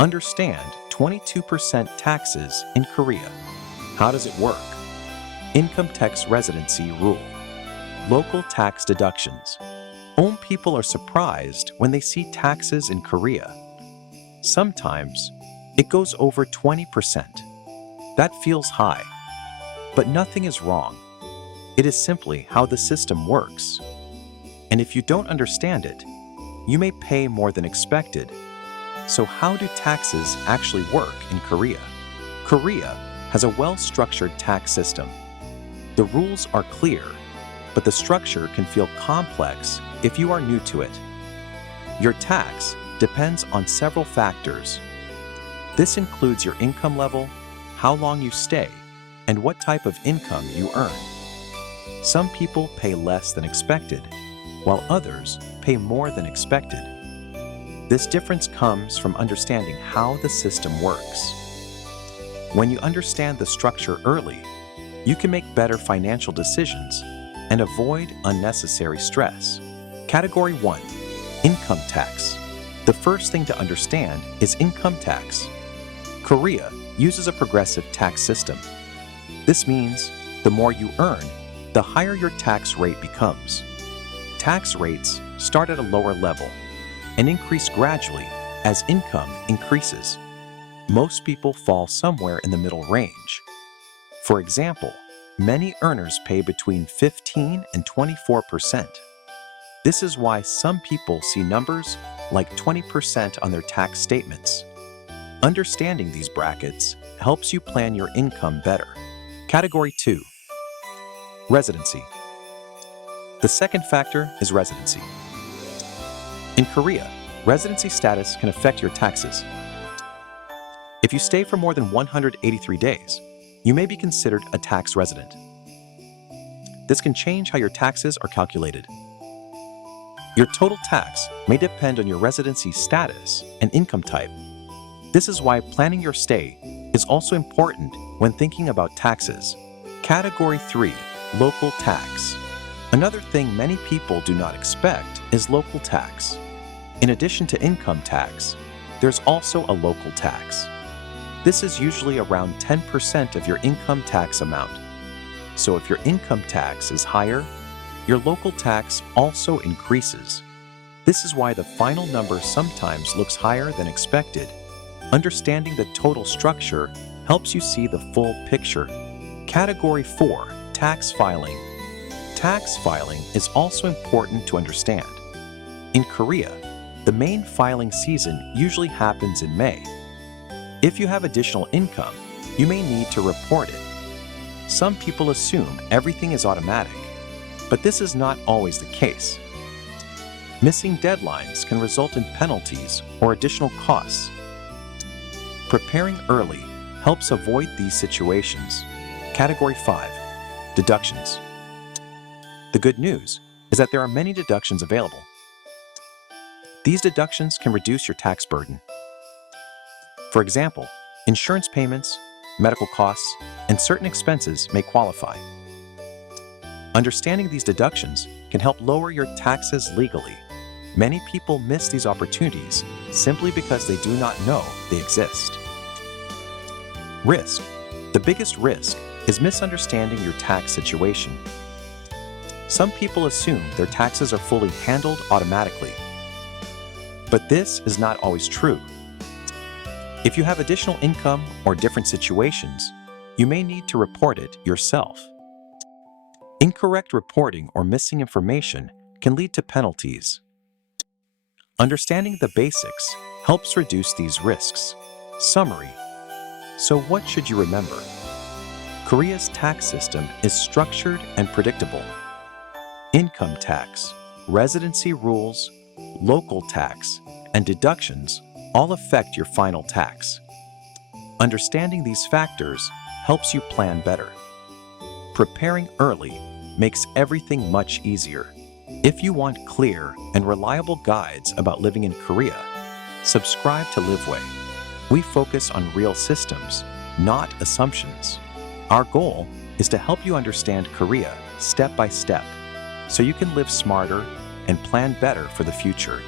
Understand 22% taxes in Korea. How does it work? Income tax residency rule. Local tax deductions. Some people are surprised when they see taxes in Korea. Sometimes it goes over 20%. That feels high. But nothing is wrong. It is simply how the system works. And if you don't understand it, you may pay more than expected. So how do taxes actually work in Korea? Korea has a well-structured tax system. The rules are clear, but the structure can feel complex if you are new to it. Your tax depends on several factors. This includes your income level, how long you stay, and what type of income you earn. Some people pay less than expected, while others pay more than expected. This difference comes from understanding how the system works. When you understand the structure early, you can make better financial decisions and avoid unnecessary stress. Category 1. Income tax. The first thing to understand is income tax. Korea uses a progressive tax system. This means the more you earn, the higher your tax rate becomes. Tax rates start at a lower level and increase gradually as income increases. Most people fall somewhere in the middle range. For example, many earners pay between 15 and 24%. This is why some people see numbers like 20% on their tax statements. Understanding these brackets helps you plan your income better. Category 2. Residency. The second factor is residency. In Korea, residency status can affect your taxes. If you stay for more than 183 days, you may be considered a tax resident. This can change how your taxes are calculated. Your total tax may depend on your residency status and income type. This is why planning your stay is also important when thinking about taxes. Category 3. Local tax. Another thing many people do not expect is local tax. In addition to income tax, there's also a local tax. This is usually around 10% of your income tax amount. So if your income tax is higher, your local tax also increases. This is why the final number sometimes looks higher than expected. Understanding the total structure helps you see the full picture. Category 4. Tax filing. Tax filing is also important to understand. In Korea, the main filing season usually happens in May. If you have additional income, you may need to report it. Some people assume everything is automatic, but this is not always the case. Missing deadlines can result in penalties or additional costs. Preparing early helps avoid these situations. Category 5. Deductions. The good news is that there are many deductions available. These deductions can reduce your tax burden. For example, insurance payments, medical costs, and certain expenses may qualify. Understanding these deductions can help lower your taxes legally. Many people miss these opportunities simply because they do not know they exist. Risk. The biggest risk is misunderstanding your tax situation. Some people assume their taxes are fully handled automatically. But this is not always true. If you have additional income or different situations, you may need to report it yourself. Incorrect reporting or missing information can lead to penalties. Understanding the basics helps reduce these risks. Summary. So what should you remember? Korea's tax system is structured and predictable. Income tax, residency rules, local tax, and deductions all affect your final tax. Understanding these factors helps you plan better. Preparing early makes everything much easier. If you want clear and reliable guides about living in Korea, subscribe to Livway. We focus on real systems, not assumptions. Our goal is to help you understand Korea step by step, so you can live smarter and plan better for the future.